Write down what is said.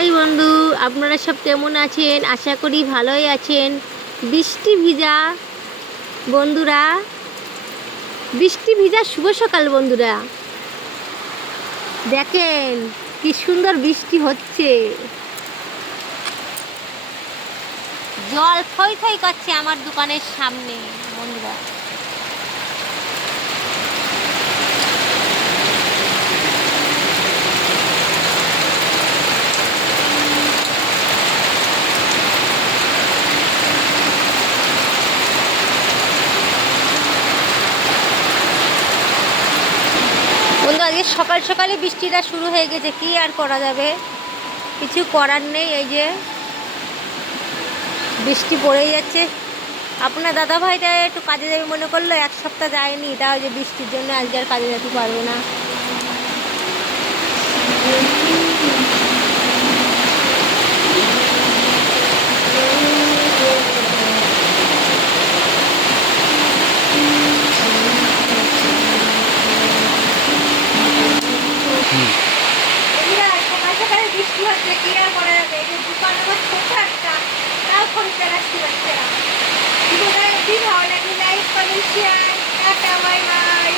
High বন্ধু, আপনারা সব কেমন আছেন? আশা করি ভালোই আছেন। বৃষ্টি ভিজা বন্ধুরা, বৃষ্টি ভিজা শুভ সকাল বন্ধুরা। দেখেন কি সুন্দর বৃষ্টি হচ্ছে, জল থই থই করছে আমার দোকানের সামনে বন্ধুরা। বন্ধু আজকে সকাল সকালে বৃষ্টিটা শুরু হয়ে গেছে, কি আর করা যাবে, কিছু করার নেই। এই যে বৃষ্টি পড়েই যাচ্ছে। আপনার দাদা ভাইটা একটু কাজে যাবে মনে করলো, এক সপ্তাহ যায়নি, তা ওই যে বৃষ্টির জন্য আজকে আর কাজে যেতে পারবে না। সকাল সকালে বৃষ্টি হচ্ছে, কি আর করা যাবে। এই যে দোকান আমার ছোট একটা, তাও খরিদ্দার আসতে পারছে না। ভিডিওটা যদি ভালো লাগে like comment share, tata bye bye.